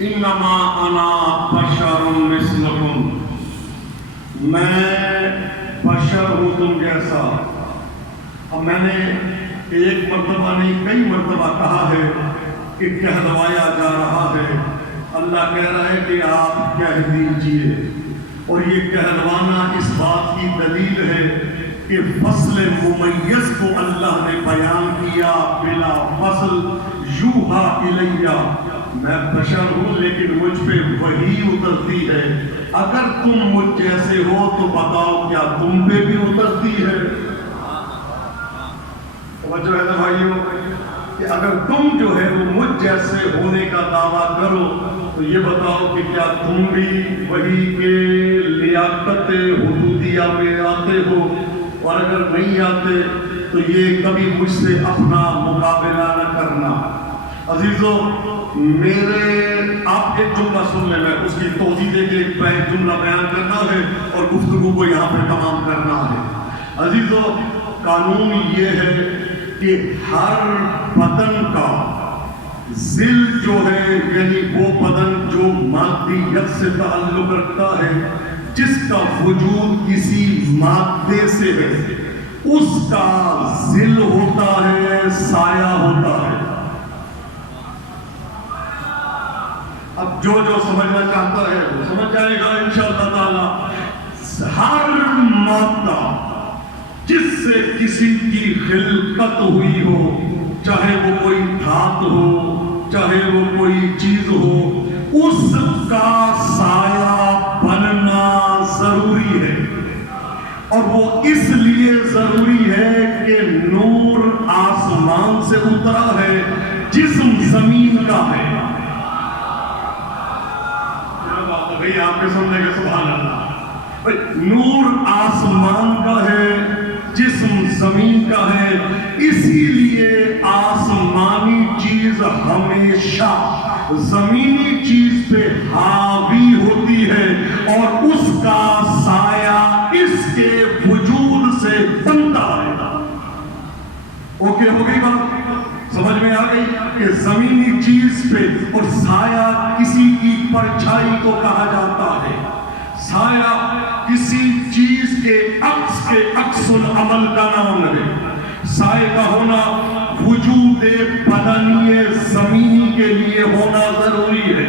انما انا بشر مثلکم، میں بشر ہوں تم جیسا۔ اب میں نے ایک مرتبہ نہیں کئی مرتبہ کہا ہے کہ کہلوایا جا رہا ہے، اللہ کہہ رہا ہے کہ آپ کہہ دیجئے، اور یہ کہلوانا اس بات کی دلیل ہے کہ فصل ممیز کو اللہ نے بیان کیا بلا فصل یوحا الیہ، میں بشر ہوں لیکن مجھ پہ وحی اترتی ہے، اگر تم مجھ جیسے ہو تو بتاؤ کیا تم پہ بھی اترتی ہے؟ توجہ ہے نا بھائیو، کہ اگر تم جو ہے وہ مجھ جیسے ہونے کا دعویٰ کرو تو یہ بتاؤ کہ کیا تم بھی وحی کے لیاقت حدودیہ میں آتے ہو، اور اگر نہیں آتے تو یہ کبھی مجھ سے اپنا مقابلہ نہ کرنا۔ عزیزو میرے آپ ایک جملہ سن لیں، میں اس کی توضیح دے کے ایک جملہ بیان کرنا ہے اور گفتگو کو یہاں پہ تمام کرنا ہے۔ عزیزو قانون یہ ہے کہ ہر بدن کا ذل جو ہے، یعنی وہ بدن جو مادیت سے تعلق رکھتا ہے، جس کا وجود کسی مادے سے ہے، اس کا ذل ہوتا ہے، سایہ ہوتا ہے۔ اب جو سمجھنا چاہتا ہے وہ سمجھ جائے گا انشاءاللہ تعالی۔ ہر مادہ جس سے کسی کی خلقت ہوئی ہو، چاہے وہ کوئی دھات ہو، چاہے وہ کوئی چیز ہو، اس کا سایہ بننا ضروری ہے، اور وہ اس لیے ضروری ہے کہ نور آسمان سے اترا ہے، جسم زمین کا ہے۔ بھئی آپ کے سننے کے سبحان اللہ، نور آسمان کا ہے، جسم زمین کا ہے، اسی لیے آسمانی چیز ہمیشہ زمینی چیز پہ حاوی ہوتی ہے، اور اس کا سایہ اس کے وجود سے بنتا ہے۔ اوکے ہو گئی بات؟ سمجھ میں آ گئی کہ زمینی چیز پہ، اور سایہ کسی کی پرچھائی کو کہا جاتا ہے۔ سایہ کسی چیز کے عکس العمل کا نام ہے۔ سایہ کا ہونا وجود بدنی زمینی کے لیے ہونا ضروری ہے۔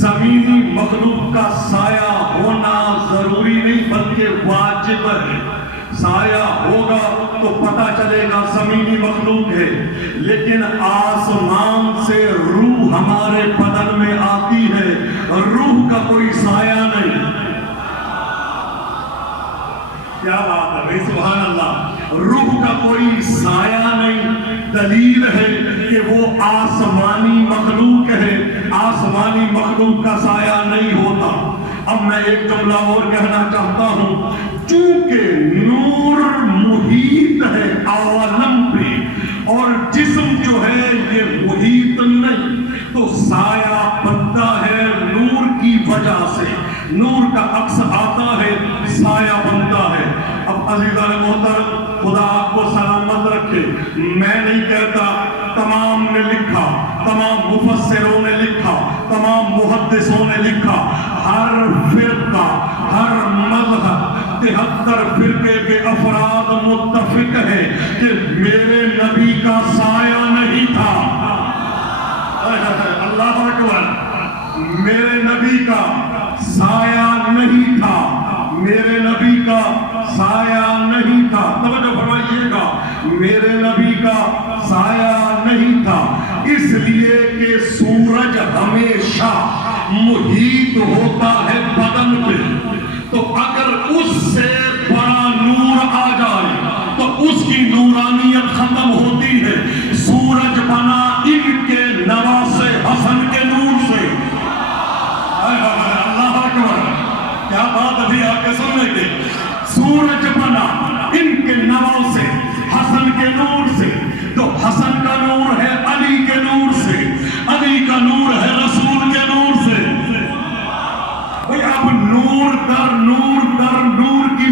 زمینی مخلوق کا سایہ ہونا ضروری نہیں بلکہ واجب ہے۔ سایہ ہوگا تو پتہ چلے گا زمینی مخلوق ہے، لیکن آسمان سے روح ہمارے بدن میں آتی ہے، روح کا کوئی سایہ نہیں۔ کیا بات ہے بھائی، سبحان اللہ، روح کا کوئی سایہ نہیں۔ دلیل ہے کہ وہ آسمانی مخلوق ہے، آسمانی مخلوق کا سایہ نہیں ہوتا۔ اب میں ایک جملہ اور کہنا چاہتا ہوں، چونکہ نور محیط ہے عالم پہ، اور جسم جو ہے یہ محیط نہیں، تو سایہ بنتا ہے نور کی وجہ سے، نور کا عکس آتا ہے، سایہ بنتا ہے۔ اب عزیزان محترم، خدا آپ کو سلامت رکھے، میں نہیں کہتا، تمام نے لکھا، تمام مفسروں نے لکھا، تمام محدثوں نے لکھا، ہر فرقہ، ہر مذہب، 73 فرقے کے افراد متفق ہیں کہ میرے نبی کا سایہ نہیں تھا۔ اللہ اکبر، میرے نبی کا سایہ نہیں تھا، میرے نبی کا سایہ نہیں تھا۔ توجہ فرمائیے گا، میرے نبی کا سایہ نہیں تھا، اس لیے کہ سورج ہمیشہ محیط ہوتا ہے بدن پہ، تو اگر اس سے بڑا نور آ جائے تو اس کی نورانیت ختم ہوتی ہے۔ سورج بنا ان کے نواسے حسن کے نور سے۔ اللہ اکبر، کیا بات ابھی آپ کے سننے کے، سورج بنا ان کے نواسے حسن کے نور سے، تو حسن کا نور ہے علی کے نور سے، علی کا نور ہے رسول کے نور سے۔ اب نور در نور در نور کی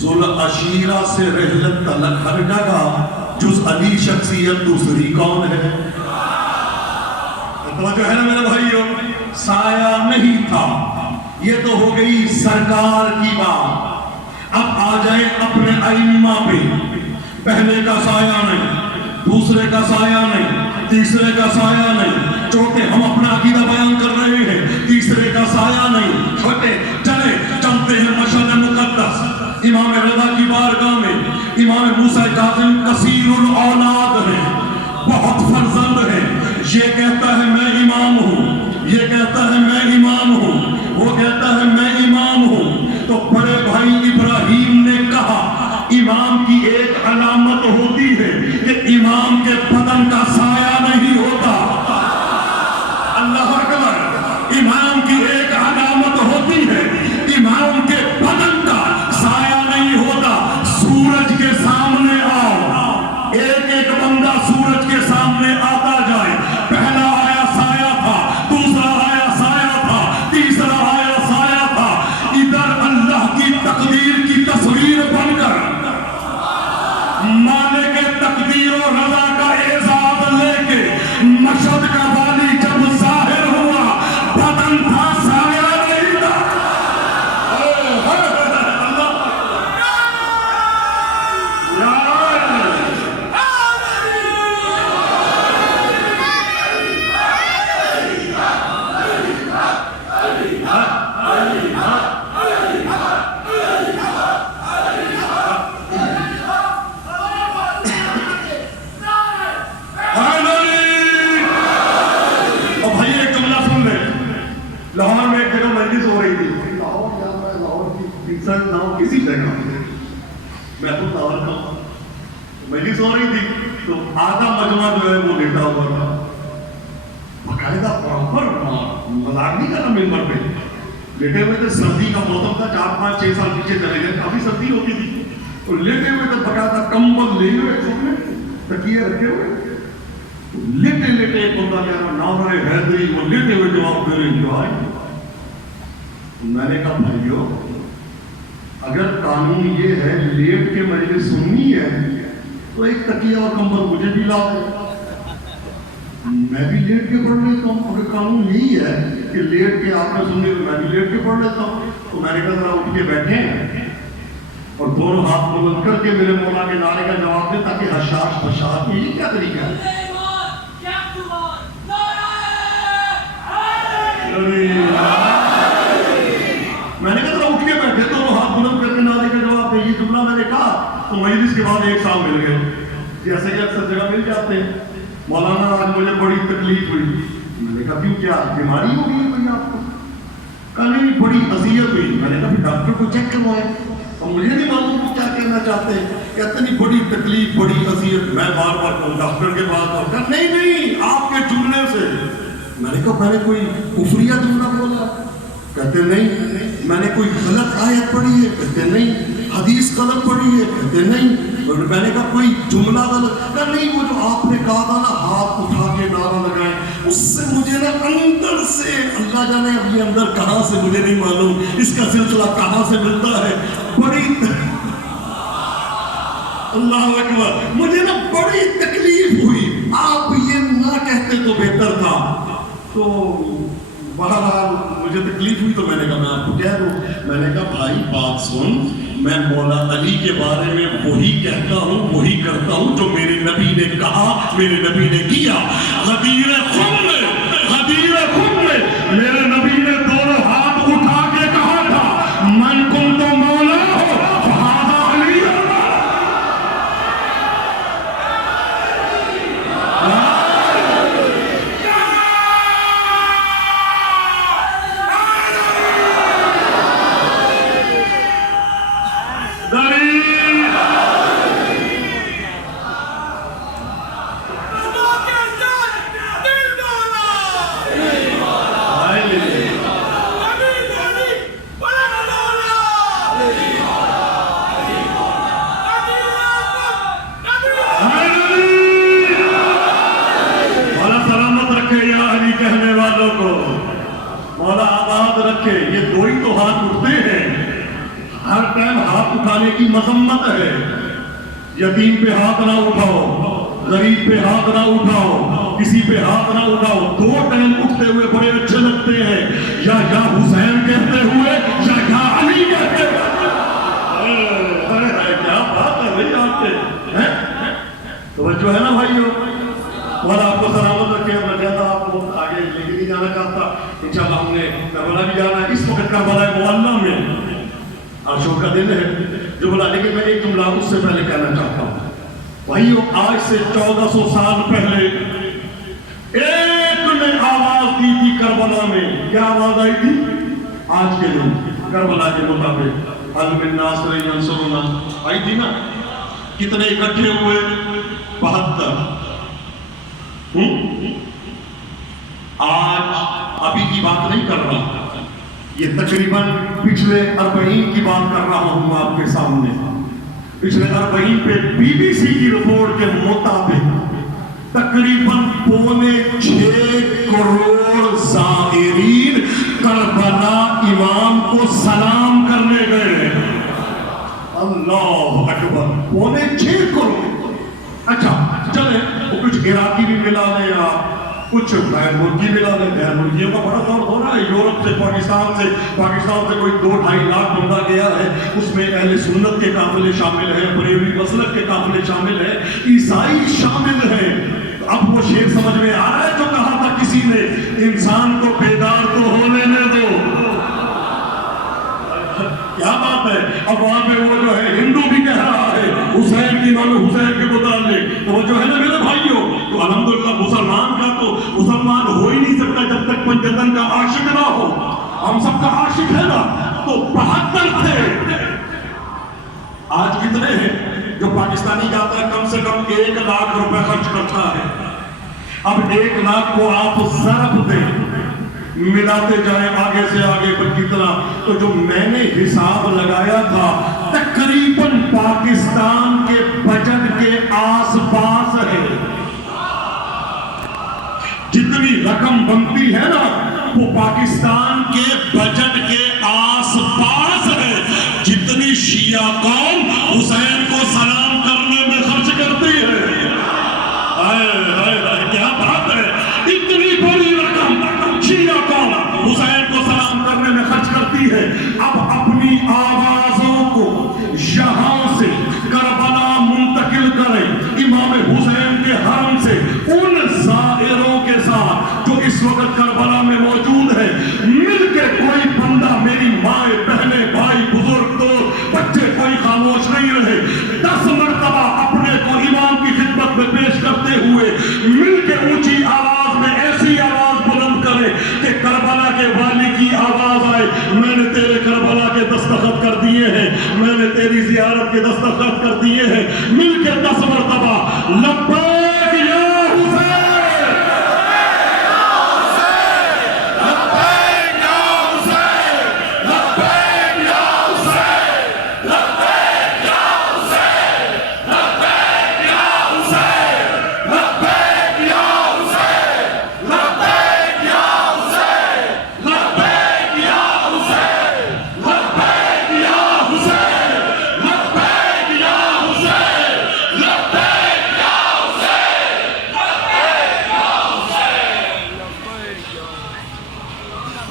ذوالعشیرہ سے رحلت تلک ہر جگہ جز علی شخصیت دوسری کون ہے؟ توجہ ہے نا میرے بھائیو؟ سایہ نہیں تھا، یہ تو ہو گئی سرکار کی بات۔ اب آ جائے اپنے ائمہ پہ، پہلے کا سایہ نہیں، دوسرے کا سایہ نہیں، تیسرے کا سایہ نہیں، چوتھے ہم اپنا عقیدہ بیان کر رہے ہیں، تیسرے کا سایہ نہیں، چھوٹے چلتے ہیں مشہد مقدس امام رضا کی بارگاہ میں۔ امام موسیٰ کاظم کثیر الاولاد ہیں، بہت فرزند ہیں، یہ کہتا ہے میں امام ہوں، یہ کہتا ہے میں امام ہوں، وہ کہتا ہے میں امام ہوں۔ تو بڑے بھائی ابراہیم نے کہا امام کی ایک علامت ہوتی ہے کہ امام کے بدن کا سایہ نہیں ہوتا۔ اللہ اکبر، امام کی ایک علامت ہوتی ہے امام کے بدن کا سایہ نہیں ہوتا۔ سورج کے سامنے آؤ، ایک ایک بندہ سورج کے سامنے آتا جائے، پہلا آیا سایہ تھا، دوسرا آیا سایہ تھا، تیسرا آیا سایہ تھا، ادھر اللہ کی تقدیر کی تصویر بن کر مالک تقدیر و رضا کا اعزاز لے کے مشہد کا والی جب ظاہر ہوا، بدن تھا سایہ نہیں تھا۔ لاہور میں ایک جگہ مجلس ہو رہی تھی، لاہور کی کسی جگہ میں تو لاہور کا مجلس ہو رہی تھی، تو آدھا مجمع جو ہے وہ لیٹا ہوا تھا، باقاعدہ پراپر مذاق نہیں کرنا، ممبر پہ لیٹے ہوئے تھے، سردی کا موسم تھا، 4-5-6 سال پیچھے چلے گئے، کافی سردی ہوتی تھی، تو لیٹے ہوئے تھے، باقاعدہ کمبل لے ہوئے سب نے، تکیے رکھے ہوئے، لیٹے لیٹے ایک بندہ کہہ رہا ناظر حیدری، وہ لیٹے ہوئے جواب دے رہے جو آئے۔ میں نے کہا بھائیو، اگر قانون یہ ہے لیٹ کے مجلس سننی ہے تو ایک تکیہ اور کمبل مجھے بھی لا دے، میں بھی لیٹ کے پڑھ لیتا ہوں۔ اگر قانون یہی ہے کہ لیٹ کے آپ نے سننی تو میں بھی لیٹ کے پڑھ لیتا ہوں۔ تو میں نے کہا ذرا اٹھ کے بیٹھیں اور دونوں ہاتھ بلند کر کے میرے مولا کے نعرے کا جواب دیں، تاکہ حشاش بشاش، یہ کیا طریقہ ہے؟ میں نے کہا ذرا اٹھ کے بیٹھے، تو وہ ہاتھ بلند کر کے نعرے کا جواب دے۔ یہ جملہ میں نے کہا تو مجلس کے بعد ایک سال مل گئے، جیسے کہ اکثر جگہ مل جاتے ہیں۔ مولانا آج مجھے بڑی تکلیف ہوئی۔ میں نے کہا کیوں، کیا بیماری ہو گئی ہے کوئی آپ کو؟ کہا نہیں، بڑی اذیت ہوئی۔ میں نے کہا پھر ڈاکٹر کو چیک کروائے، اور مجھے نہیں معلوم وہ کیا کہنا چاہتے ہیں۔ کہتے نہیں بڑی تکلیف، بڑی اذیت۔ میں بار بار کہوں ڈاکٹر کے پاس آؤں، کہا نہیں نہیں آپ کے جملے سے۔ میں نے کہا میں نے کوئی کفریہ جملہ بولا؟ کہتے نہیں۔ میں نے کوئی غلط آیت پڑھی ہے؟ کہتے نہیں۔ حدیث غلط پڑھی ہے؟ کہتے نہیں۔ میں نے کہا کوئی جملہ غلط؟ کہا نہیں، وہ جو آپ نے کہا تھا نا ہاتھ اٹھا کے نعرہ لگائیں، اس سے مجھے نا اندر سے، اللہ جانے اب یہ اندر کہاں سے مجھے نہیں معلوم، اس کا سلسلہ کہاں سے ملتا ہے، بڑی اللہ اکبر، مجھے نا بڑی تکلیف ہوئی۔ آپ یہ نہ کہتے تو بہتر تھا۔ تو بہرحال مجھے تکلیف ہوئی تو میں نے کہا میں آپ کو کہہ دوں۔ میں نے کہا بھائی بات سن، میں مولا علی کے بارے میں وہی کہتا ہوں، وہی کرتا ہوں جو میرے نبی نے کہا، میرے نبی نے کیا۔ غدیر خم میں میرے نبی نے دونوں ہاتھ اٹھا کے کہا تھا من کن تو مولا ہو فہذا علی۔ ہاتھ اٹھانے کی مذمت ہے. یتیم پہ ہاتھ نہ اٹھاؤ, غریب پہ ہاتھ نہ اٹھاؤ, کسی پہ ہاتھ نہ اٹھاؤ. 2 ٹائم اٹھتے ہوئے بڑے اچھے لگتے ہیں, یا حسین کہتے ہوئے یا علی کہتے ہوئے. کیا بات ہے بھائی آپ کے, توجہ ہے نا بھائیو. اور آپ کو سلامت رکھے. میں کہتا آپ کو آگے لے کے نہیں جانا چاہتا, انشاءاللہ ہم نے کربلا بھی جانا ہے. اس وقت کربلا معلیٰ میں عاشور کا دن ہے جو بولا, لیکن میں ایک جملہ اس سے پہلے کہنا چاہتا ہوں. بھائیو, آج سے 1400 سال پہلے ایک نے آواز دی تھی کربلا میں. کیا آواز آئی تھی؟ آج کے دن کربلا کے مطابق حل من ناصر ینصرنا آئی تھی نا. کتنے اکٹھے ہوئے؟ 72. آج ابھی کی بات نہیں کر رہا, یہ تقریباً پچھلے 40 کی بات کر رہا ہوں آپ کے سامنے. پچھلے 40 پہ بی بی سی کی رپورٹ کے مطابق تقریباً 5.6 کروڑ زائرین کربلا امام کو سلام کرنے گئے. اللہ اکبر, 5.6 کروڑ. اچھا چلیں, کچھ عراقی بھی ملا لیں آپ, کچھ غیر ملکی ملا لیں. غیر ملکیوں کا بڑا دور ہو رہا ہے. یورپ سے, پاکستان سے کوئی 2-2.5 لاکھ بندہ گیا ہے. اس میں اہل سنت کے قافلے شامل ہیں, بریلوی مسلک کے قافلے شامل ہیں, عیسائی شامل ہیں. اب وہ شعر سمجھ میں آ رہا ہے جو کہا تھا کسی نے, انسان کو بیدار تو ہو لینے دو. کیا بات ہے. اب وہاں پہ وہ جو ہے ہندو بھی کہہ رہا ہے حسین کی نام حسین کے متعلق. تو وہ جو ہے نا میرے بھائیوں, تو الحمدللہ مسلمان کا تو مسلمان ہو ہی نہیں سکتا جب تک پنجتن کا عاشق نہ ہو. ہم سب کا عاشق ہے نا. تو 72 تھے. آج کتنے ہیں؟ جو پاکستانی جاتا ہے کم سے کم 1 لاکھ روپے خرچ کرتا ہے. اب 1 لاکھ کو آپ ضرب دیں, ملاتے جائیں آگے سے آگے پر کتنا, تو جو میں نے حساب لگایا تھا تقریباً پاکستان کے بجٹ کے آس پاس ہے. جتنی رقم بنتی ہے نا وہ پاکستان کے بجٹ کے آس پاس ہے جتنی شیعہ قوم حسین کو سلام کرنے میں خرچ کرتی ہے. کیا بات ہے, اتنی بڑی رقم شیعہ قوم حسین کو سلام کرنے میں خرچ کرتی ہے. اب اپنی آوازوں کو یہاں سے کربلا منتقل کریں امام حسین کے حرم سے ان زائروں کے ساتھ جو اس وقت کربلا میں موجود ہے. مل کے کوئی بندہ, میری مائیں بہنیں بھائی بزرگ دوست بچے, کوئی خاموش نہیں رہے. 10 مرتبہ اپنے کو امام کی خدمت میں پیش کرتے ہوئے مل کے اونچی آواز میں ایسی آواز بلند کرے کہ کربلا کے والی کی آواز آئے, میں نے تیرے کربلا کے دستخط کر دیے ہیں, میں نے تیری زیارت کے دستخط کر دیے ہیں. مل کے 10 مرتبہ لبیک یا حسین,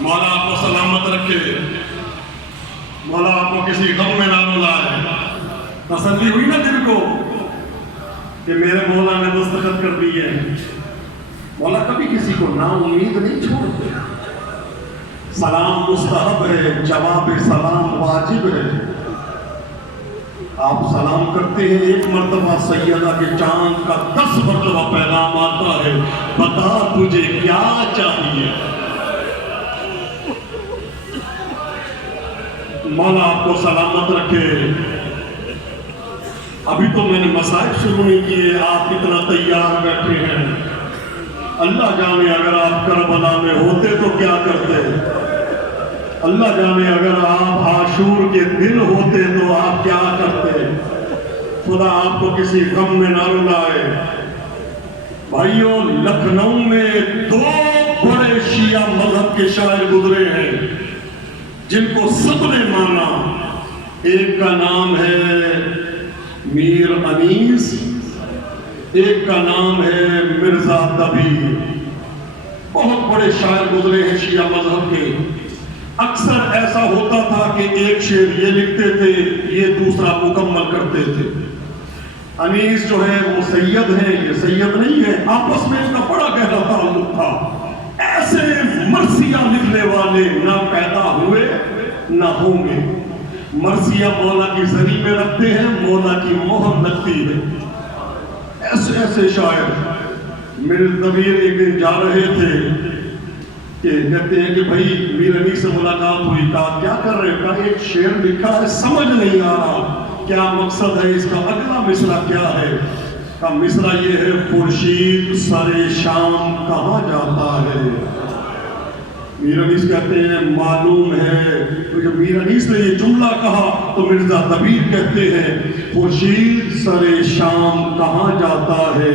مولا آپ کو سلامت رکھے, مولا آپ کو کسی غم میں نہ رلائے. تسلی ہوئی نا دل کو کہ میرے مولا نے دستخط کر دیے. مولا کبھی کسی کو نا امید نہیں چھوڑتے. سلام مستحب ہے, جواب سلام واجب ہے. آپ سلام کرتے ہیں 1 مرتبہ سیدہ کے چاند کا 10 مرتبہ پیغام آتا ہے, بتا تجھے کیا چاہیے. مولا آپ کو سلامت رکھے. ابھی تو میں نے مسائل شروع نہیں کیے, آپ اتنا تیار بیٹھے ہیں. اللہ جانے اگر آپ کربلا میں ہوتے تو کیا کرتے. اللہ جانے اگر آپ عاشور کے دن ہوتے تو آپ کیا کرتے. خدا آپ کو کسی غم میں نہ رلائے. بھائیوں, لکھنؤ میں 2 بڑے شیعہ مذہب کے شاعر گزرے ہیں جن کو سب نے مانا. ایک کا نام ہے میر انیس، ایک کا نام ہے مرزا دبیر۔ بہت بڑے شاعر گزرے ہیں شیعہ مذہب کے۔ اکثر ایسا ہوتا تھا کہ ایک شعر یہ لکھتے تھے، یہ دوسرا مکمل کرتے تھے۔ انیس جو ہے وہ سید ہے، یہ سید نہیں ہے، آپس میں ان کا بڑا گہرا تعلق تھا۔ ایسے مرثیہ لکھنے والے نہ پیدا ہوئے نہ ہوں گے۔ مرثیہ مولا کی زری میں رکھتے ہیں، مولا کی مہر لگتی ہے۔ ایسے ایسے شاعر۔ میرے دبیر ایک دن جا رہے تھے کہ کہتے ہیں کہ بھائی میر انیس سے ملاقات ہوئی، کہا کیا کر رہے ہیں؟ کہا ایک شعر لکھا ہے، سمجھ نہیں آ رہا کیا مقصد ہے اس کا، اگلا مصرع کیا ہے؟ کہا مصرع یہ ہے، خورشید سر شام کہاں جاتا ہے؟ میر انیس کہتے ہیں معلوم ہے۔ تو جب میر انیس نے یہ جملہ کہا تو مرزا دبیر کہتے ہیں خورشید سر شام کہاں جاتا ہے؟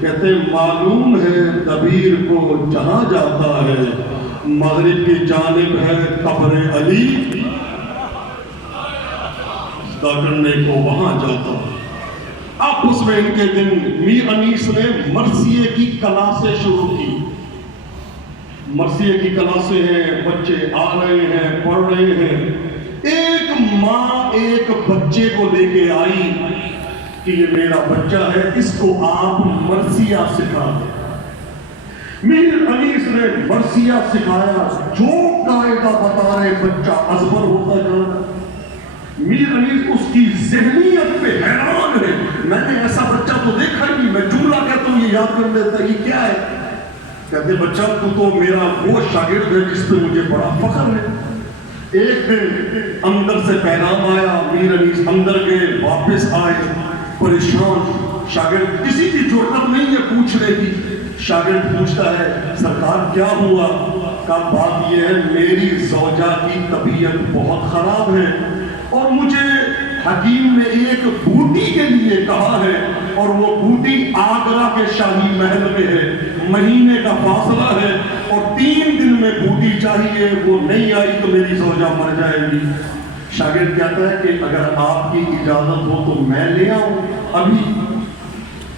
کہتے ہیں معلوم ہے دبیر کو جہاں جاتا ہے، مغرب کی جانب ہے قبر علی، سجدہ کرنے کو وہاں جاتا ہے۔ آپس میں ان کے دن میر انیس نے مرثیے کی کلاسیں شروع کی۔ مرثیے کی کلاسیں ہیں، بچے آ رہے ہیں، پڑھ رہے ہیں۔ ایک ماں ایک بچے کو لے کے آئی کہ یہ میرا بچہ ہے، اس کو آپ مرثیہ سکھا دیں۔ میر انیس نے مرثیہ سکھایا، جو قاعدہ بتا رہے بچہ ازبر ہوتا جا رہا۔ میر انیس اس کی ذہنیت پہ حیران ہے، میں نے ایسا بچہ تو دیکھا ہی نہیں، میں جملہ کہتا ہوں یہ یاد کر لیتا، یہ کیا ہے؟ کہتے بچہ تو میرا وہ شاگرد ہے جس پہ مجھے بڑا فخر ہے۔ ایک دن اندر سے پیغام آیا، میر انیس اندر گئے، واپس آئے پریشان۔ شاگرد کسی کی ضرورت نہیں ہے پوچھنے کی، شاگرد پوچھتا ہے سرکار کیا ہوا؟ کا بات یہ ہے میری زوجہ کی طبیعت بہت خراب ہے اور مجھے حکیم نے ایک بوٹی کے لیے کہا ہے، اور وہ بوٹی آگرہ کے شاہی محل میں ہے، مہینے کا فاصلہ ہے اور 3 دن میں بوٹی چاہیے، وہ نہیں آئی تو میری زوجہ مر جائے گی۔ شاگرد کہتا ہے کہ اگر آپ کی اجازت ہو تو میں لے آؤں ابھی۔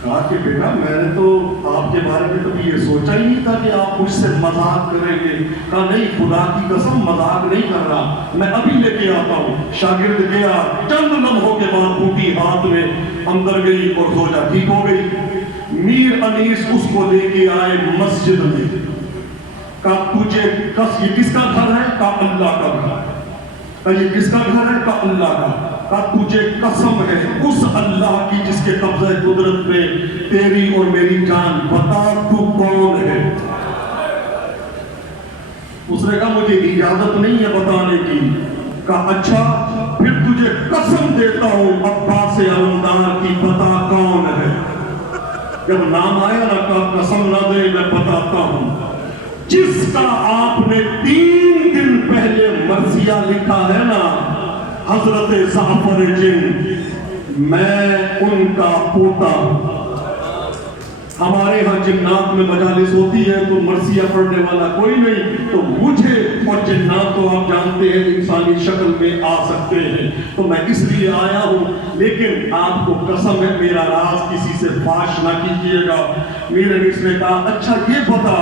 کہا کہ بیٹا میں نے تو آپ کے بارے میں کبھی یہ سوچا ہی نہیں تھا کہ آپ مجھ سے مذاق کریں گے۔ کہا نہیں خدا کی قسم مذاق نہیں کر رہا، میں ابھی لے کے آتا ہوں۔ شاگرد گیا، چند لمحوں کے بعد بوٹی ہاتھ میں اندر گئی اور زوجہ ٹھیک ہو گئی۔ میر انیس اس کو لے کے آئے مسجد میں۔ کہا تجھے یہ کس کا گھر ہے؟ کہا اللہ کا گھر۔ کہا یہ کس کا گھر ہے؟ کہا اللہ کا۔ کہا تجھے قسم ہے اس اللہ کی جس کے قبضہ قدرت میں تیری اور میری جان، بتا تو کون ہے؟ اس نے کہا مجھے اجازت نہیں ہے بتانے کی۔ کہا اچھا پھر تجھے قسم دیتا ہوں عباس علمدار کی، بتا کون ہے؟ جب نام آیا نا کہا قسم نہ دے میں بتاتا ہوں، جس کا آپ نے 3 دن پہلے مرثیہ لکھا ہے نا، حضرت جعفر جن، میں ان کا پوتا ہوں۔ ہمارے ہاں جنات میں مجالس ہوتی ہے تو مرثیہ پڑھنے والا کوئی نہیں، تو مجھے اور جنات تو آپ جانتے ہیں انسانی شکل میں آ سکتے ہیں، تو میں اس لیے آیا ہوں، لیکن آپ کو قسم ہے میرا راز کسی سے فاش نہ کیجیے گا۔ میر انیس نے کہا اچھا یہ بتا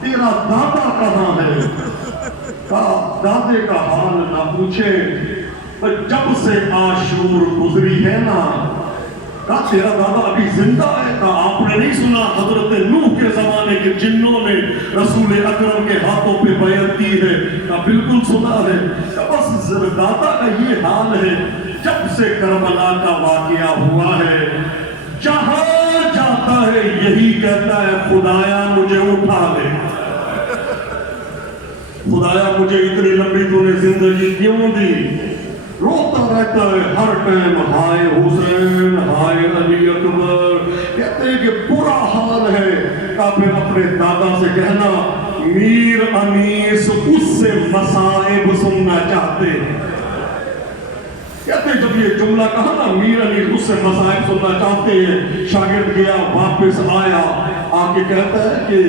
تیرا دادا کہاں ہے؟ کہا دادے کا حال نہ پوچھے، جب سے عاشور گزری ہے نا۔ کہا تیرا دادا ابھی زندہ ہے؟ کہا آپ نے نہیں سنا حضرت نوح کے زمانے کے جنوں نے رسول اکرم کے ہاتھوں پہ بیعت کی ہے؟ کہا بالکل سنا ہے۔ کہا بس دادا کا یہ حال ہے، جب سے کربلا کا واقعہ ہوا ہے جہاں جاتا ہے یہی کہتا ہے خدایا مجھے اٹھا لے، خدایا مجھے اتنی لمبی تو نے زندگی کیوں دی؟ روتا رہتا ہے ہر ٹائم، ہائے حسین ہائے علی اکبر۔ کہتے ہیں کہ برا حال ہے۔ کہا پھر اپنے دادا سے کہنا میر انیس اس سے مصائب سننا چاہتے ہیں۔ کہتے ہیں جب یہ جملہ کہا نا میر انیس اس سے مصائب سننا چاہتے ہیں، شاگرد گیا واپس آیا، آ کے کہتا ہے کہ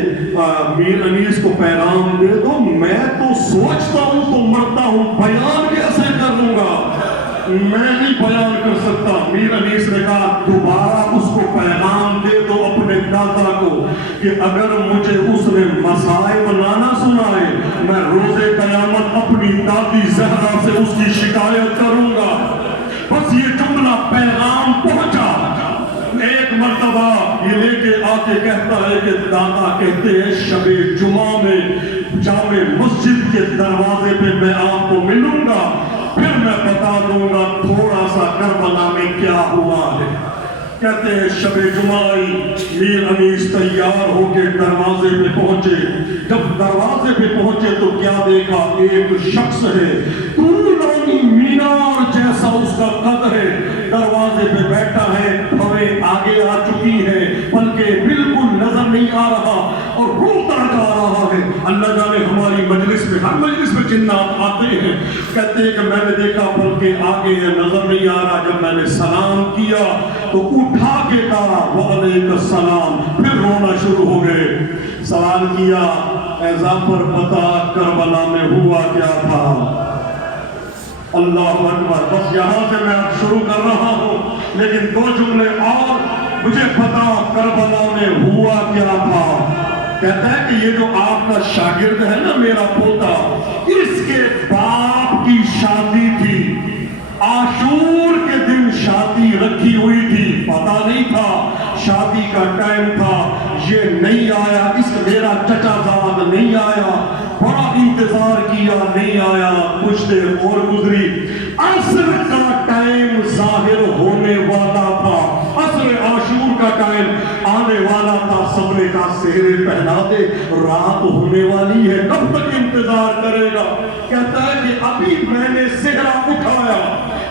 میر انیس کو پیغام دے دو، میں تو سوچتا ہوں تو مرتا ہوں، بیان کیسے کر لوں گا؟ میں نہیں بیان کر سکتا. میر انیس نے کہا دوبارہ اس کو پیغام دے دو اپنے دادا کو کہ اگر مجھے اس نے مصائب نہ سنائے میں روز قیامت اپنی دادی زہرا سے اس کی شکایت کروں گا. بس یہ جملہ پیغام پہنچا. ایک مرتبہ یہ لے کے آ کے کہتا ہے کہ دادا کہتے ہیں شب جمعہ میں جامع مسجد کے دروازے پہ میں آپ کو ملوں گا, پھر میں بتا دوں گا تھوڑا سا کربلا میں کیا ہوا ہے. کہتے ہیں شب جمعہ آئی, میر انیس تیار ہو کے دروازے پہ پہنچے. جب دروازے پہ پہنچے تو کیا دیکھا, ایک شخص ہے طولانی مینار جیسا اس کا قد ہے, دروازے پہ بیٹھا ہے, بھویں آگے آ چکی ہے, بلکہ بالکل نظر نہیں آ رہا اور روتا جا رہا ہے. اللہ جانے ہماری مجلس میں, ہر مجلس میں جنات آتے ہیں, کہتے ہیں کہ میں نے دیکھا بلکہ آگے نظر نہیں آ رہا. جب میں نے سلام کیا تو اٹھا کے کہا وعلیکم السلام, پھر رونا شروع ہو گئے. سوال کیا اے ظافر بتا کربلا میں ہوا کیا تھا؟ اللہ اکبر. بس یہاں سے میں اب شروع کر رہا ہوں, لیکن دو جملے اور مجھے پتا کربلا میں ہوا کیا تھا. کہتا ہے کہ یہ جو آپ کا شاگرد ہے نا میرا پوتا, اس کے باپ کی شادی تھی, عاشور کے دن شادی رکھی ہوئی تھی, پتا نہیں تھا شادی کا ٹائم تھا, یہ نہیں آیا, اس میرا چچا زاد نہیں آیا, بڑا انتظار کیا نہیں آیا. کچھ دیر اور گزری, عصر کا ٹائم ظاہر ہونے والا تھا, عصر عاشور کا ٹائم آنے والا تھا. سب نے کہا سہرے پہنا دے, رات ہونے والی ہے, کب تک انتظار کرے گا؟ کہتا ہے کہ ابھی میں نے سہرا اٹھایا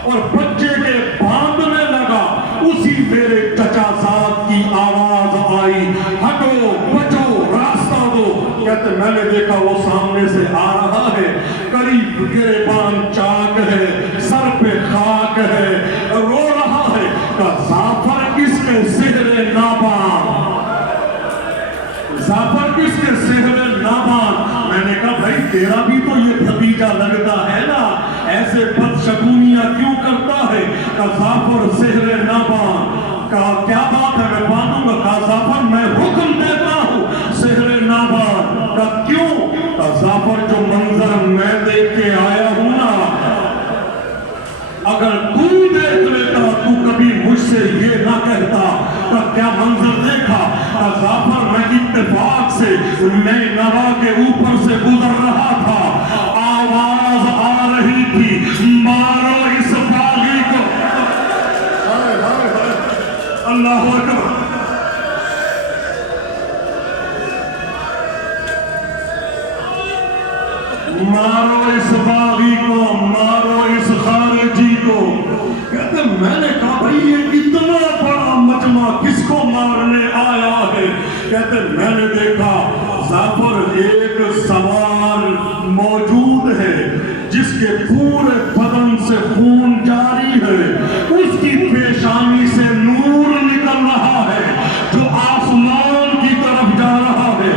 اور بچے کے باندھنے لگا, اسی میرے چچا زاد کی آواز آئی, ہٹو بچو راستہ دو. کہتے میں نے دیکھا وہ سامنے سے آ رہا ہے, قریب گریبان چاک ہے, سر پہ خاک ہے, رو رہا ہے. کہ ظافر کس کے سہرے نابان, ظافر کس کے سہرے نابان. میں نے کہا بھائی تیرا بھی تو یہ بھتیجا لگتا ہے نا, ایسے بدشگونیاں کیوں کرتا ہے؟ کہ ظافر سہرے نابان. کہا کیا بات ہے, میں باندھوں گا. کہا ظافر میں حکم دیتا ہوں سہرے نابان. کہا کیوں؟ کہا ظافر جو منظر میں دیکھ کے آیا ہوں نا, اگر تو دیکھ لیتا تو کبھی مجھ سے یہ نہ کہتا. کہا کیا منظر دیکھا؟ کہا ظافر میں اتفاق سے نئے نوا کے اوپر سے گزر رہا تھا, آواز آ رہی تھی مارو اس باغی کو. اللہ اکبر. مارو اس باغی کو, مارو اس خارجی کو. کہتے میں نے کہا بھائی یہ اتنا بڑا مجمع کس کو مارنے آیا ہے؟ کہتے میں نے دیکھا ظافر ایک سوار موجود ہے جس کے پورے بدن سے خون جاری ہے, اس کی پیشانی سے نور نکل رہا ہے جو آسمان کی طرف جا رہا ہے.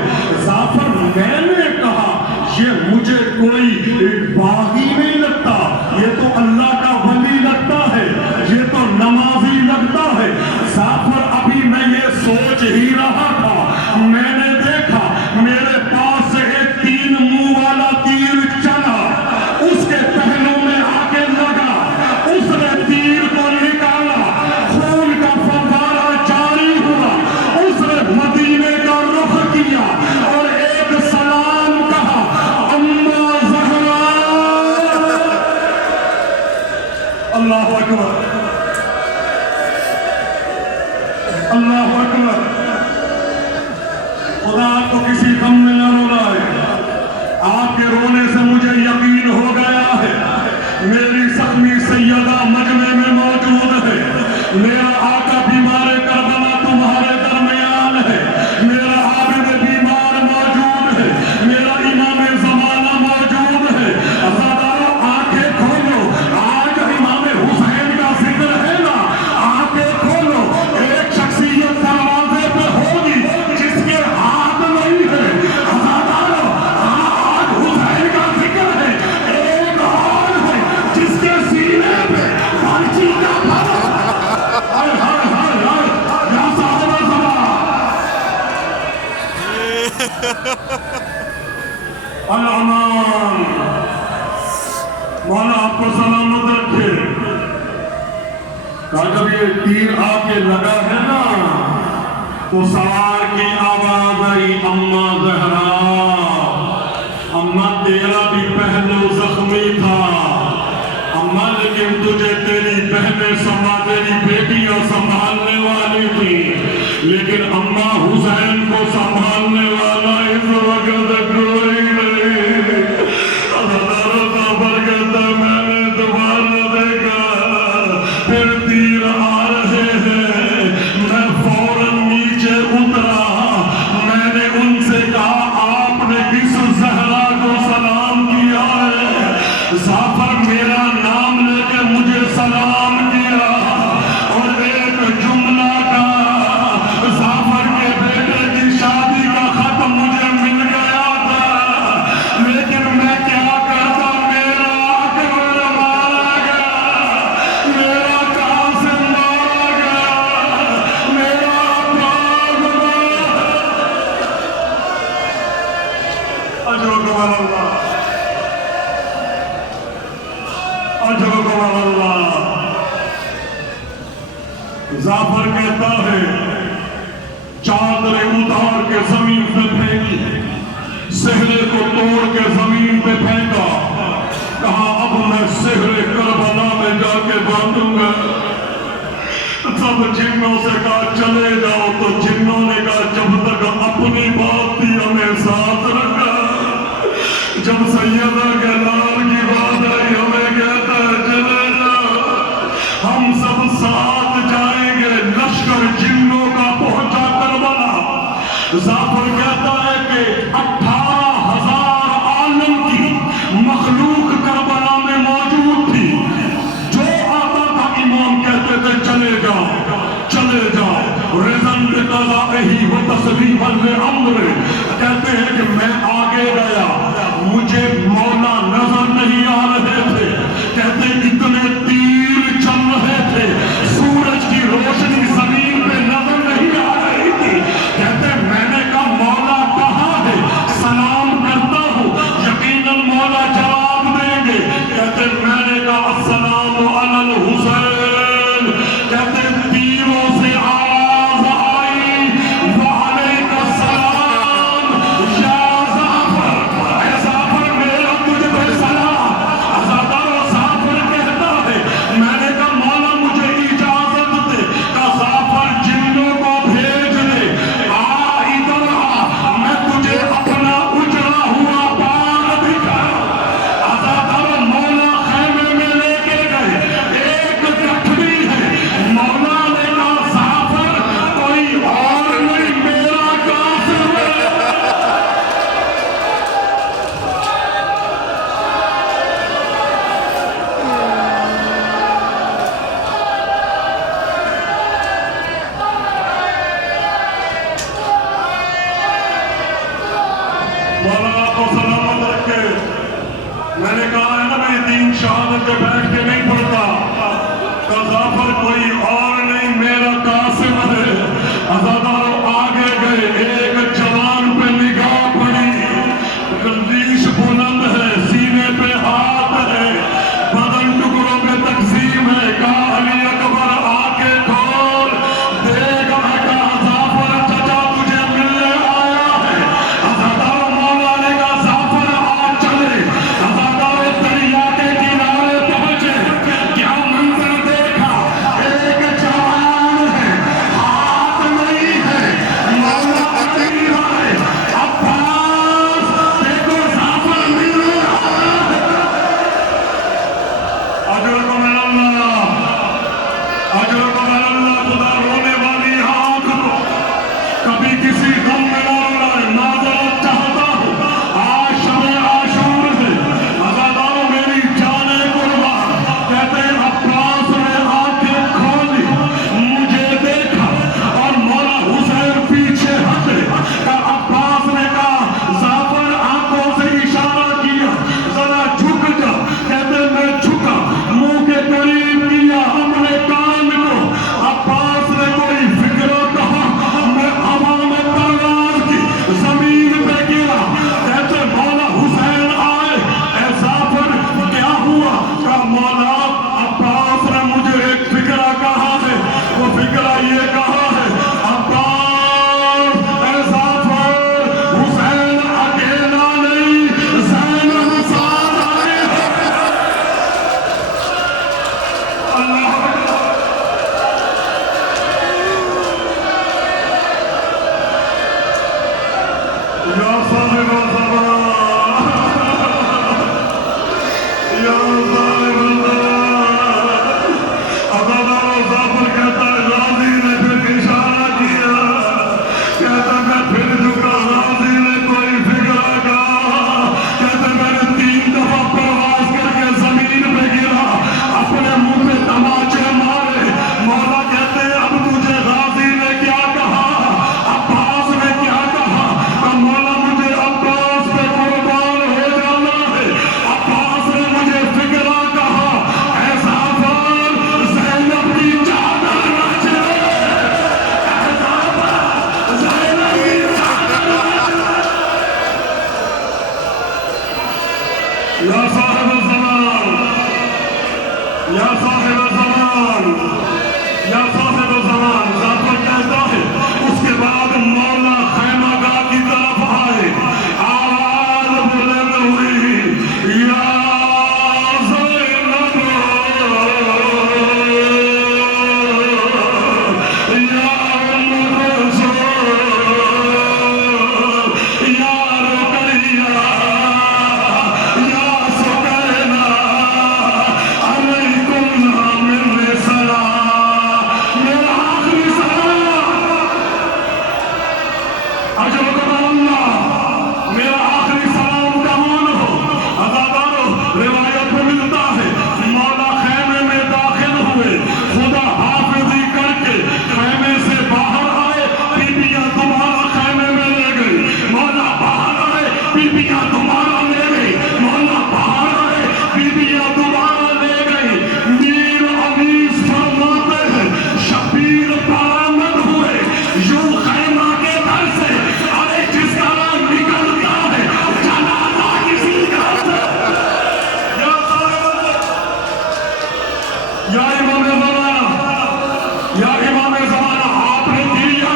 ظافر میں نے کہا یہ مجھے کوئی باغی نہیں لگتا, یہ تو اللہ کا ولی لگتا ہے, یہ تو نمازی لگتا ہے. ظافر ابھی میں یہ سوچ ہی رہا تھا, میں نے دیکھا میرے پاس سے ایک 3 منہ والا تیر چلا, اس کے پہلوں میں آ کے لگا, اس نے تیر کو نکالا, خون کا فوارہ جاری ہوا, اس نے مدینے کا رخ کیا اور ایک سلام کہا اما زہرا. اللہ اکبر, اللہ اکبر. خدا آپ کو کسی غم میں نہ رونا ہے, آپ کے رونے سے مجھے یقین ہو گیا ہے میری زخمی سیدہ مجمع میں موجود ہے, میرا آقا بیمار کربلا تمہارے درمیان ہے, میرا عابد بیمار موجود ہے, میرا امام زمانہ موجود ہے. ذرا آنکھیں کھولو, آج امام حسین کا ذکر ہے نا, آنکھیں کھولو. ایک شخصیت دروازے الامان، مولا آپ کو سلامت رکھے۔ کہا جب یہ تیر آ کے لگا ہے نا تو سوار کی آواز آئی، اماں زہرا، اماں تیرا بھی پہلو زخمی تھا اماں، لیکن تجھے تیری بہنیں تیری بیٹیاں سنبھالنے والی تھی، لیکن اماں حسین کو سنبھالنے والا اس وقت کوئی نہیں۔ پر کہتا میں نے دوبارہ دیکھا پھر تیر آ رہے ہیں، میں فوراً نیچے اترا، میں نے ان سے کہا آپ نے کس زہرا کو سلام کیا ہے؟ زعفر میرا نام لے کے مجھے سلام کیا اور ایک جملہ کہا، زعفر کے بیٹے کی شادی کا خط مجھے مل گیا تھا، لیکن میں کیا کرتا، میرا اکبر مارا گیا، میرا قاسم مارا گیا، میرا عباس اجرکم اللہ، اجرکم اللہ۔ زعفر کہتا ہے چادریں اتار کے زمین پہ پھینکی، سہرے کو توڑ کے زمین پہ پھینکا، کہا اب میں سہرے کربلا میں جا کے باندھوں گا۔ سب جنوں سے کہا چلے جاؤ، تو جنوں نے کہا جب تک اپنی بات تھی ہمیں ساتھ رکھا، جب سیدہ کے لال کی بات آئی ہمیں کہتا ہے چلے جاؤ، ہم سب ساتھ جائیں گے۔ لشکر جنوں کا پہنچا کربلا، زعفر کہتا ہے کہ 18,000 عالم کی مخلوق کربلا میں موجود تھی، جو آتا تھا امام کہتے تھے چلے جاؤ چلے جاؤ، رضن بقضائہ و تسلیما لامرہ، کہتے ہیں کہ میں آگے گیا، مجھے مولا نظر نہیں آ رہے تھے، کہتے اتنے تیر چل رہے تھے، سورج کی روشنی زمین پہ نظر نہیں آ رہی تھی، کہتے میں نے کہا مولا کہاں ہے، سلام کرتا ہوں، یقیناً مولا جواب دیں گے، کہتے میں نے کہا السلام علی الحسین، کہتے تیروں سے آواز آئی وعلیک السلام یا زعفر، اے زعفر میرا تجھ پہ سلام۔ عزادار زعفر کہتا ہے میں نے کہا مولا مجھے اجازت دے، کہا زعفر جنوں کو بھیج دے، ادھر آ، میں تجھے اپنا اجڑا ہوا باغ دکھاؤں۔ عزادار مولا خیمے میں لے کے گئے، ایک گٹھڑی ہے، مولا نے کہا زعفر کوئی اور نہیں میرا قاسم ہے۔ مولا آپ کو سلامت رکھے۔ میں نے کہا ہے نا میری دین شہادت پہ بیٹھ کے نہیں پڑھتا، کہ زعفر کوئی اور نہیں میرا قاسم ہے۔ عزاداروں آگے گئے، ایک جوان پہ نگاہ پڑی، ریش بلند ہے، سینے پہ ہاتھ ہے، بدن ٹکڑوں پہ تقسیم ہے، کہا علی اکبر آ کے کھول دیکھ، میں کہا زعفر چچا تجھے ملنے آیا ہے۔ عزاداروں مولا نے کہا زعفر آ چلے، عزاداروں دریا کے کنارے پہنچے، کیا منظر دیکھا، ایک فکرہ یہ کہا ہے عباس ایسا چھوڑ حسین اکیلا نہیں زینب ساتھ آئے اللہ یا صاحب الزمان یا صاحب الزمان عزادار ظافر کہتا ہے غازی نے پھر اشارہ کیا کہتا میں پھر جھکا غازی نے کوئی فکرہ کہا کہتا میں نے 3 دفعہ پرواز کر کے زمین پہ گرا اپنے منہ پہ تماچے مارے مولا کہتے ہیں اب تجھے غازی نے کیا کہا عباس نے کیا کہا مولا مجھے عباس پہ قربان ہو جانا ہے عباس نے مجھے فکرہ کہا ایسا فال زینب کی چادر نہ چلے ایسا فال زینب کی چادر نہ چلے یا صاحب الزمان یا صاحب الزمان یا صاحب الزمان ظافر کہتا ہے اس کے بعد مولا خیمہ گاہ کی طرف آئے آواز بلند ہوئی یا زینب یا ام کلثوم یا رقیہ یا سکینہ علیکم منی سلام میرا آخری سلام اجرکم اللہ میرا آخری سلام کمان ہو عزادارو روایت میں ملتا ہے مولا خیمے میں داخل ہوئے خدا حافظی کر کے خیمے سے باہر آئے بیبیاں دوبارہ خیمے میں لے گئی مولا باہر آئے بیبیاں دوبارہ لے گئی مولا باہر آئے بیبیاں دوبارہ لے گئی میر عویس فرماتے ہیں شبیر برآمد ہوئے یوں خیمہ کے در سے ارے جس طرح نکلتا ہے جنازہ کسی کا یا صاحب یا امام زمانہ یا امام زمانہ آپ نے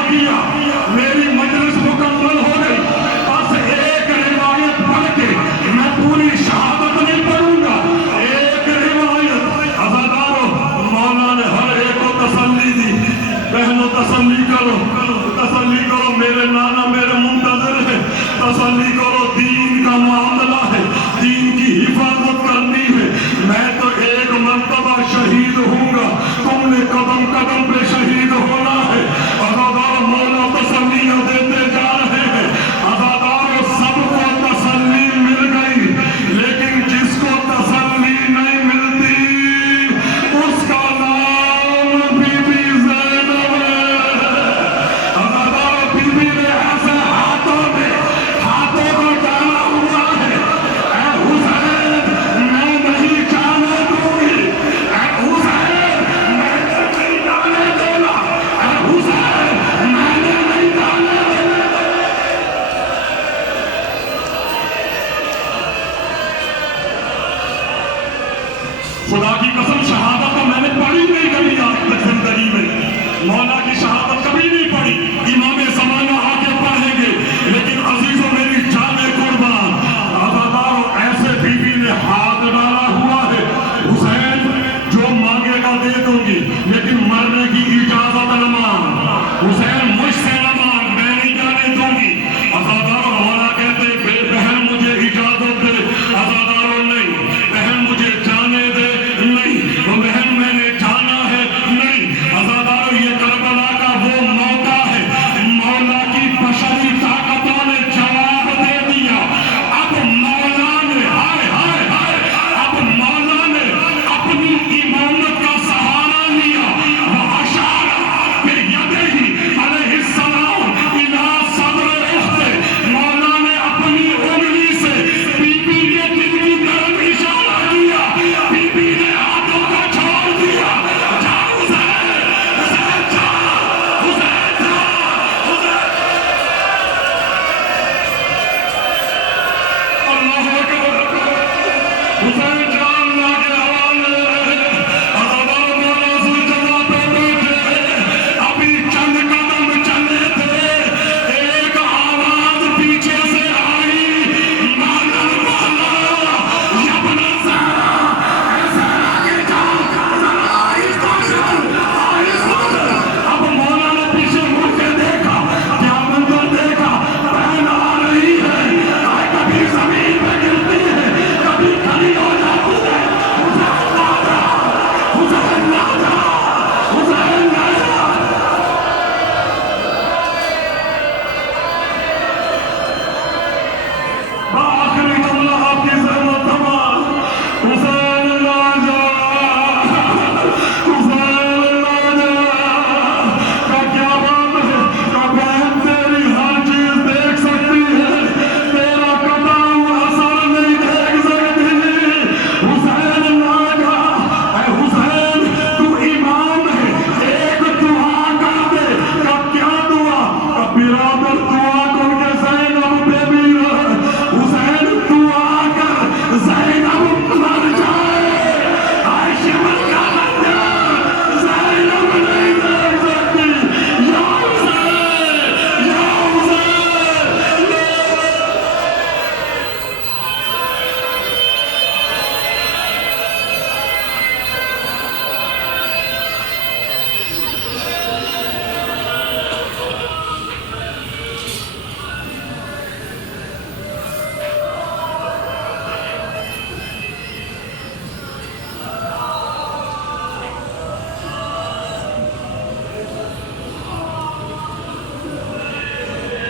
کیا میری مجلس مکمل ہو گئی بس ایک روایت پڑھ کے میں پوری شہادت نہیں پڑھوں گا ایک روایت عزادارو مولا نے ہر ایک کو تسلی دی بہنوں تسلی کرو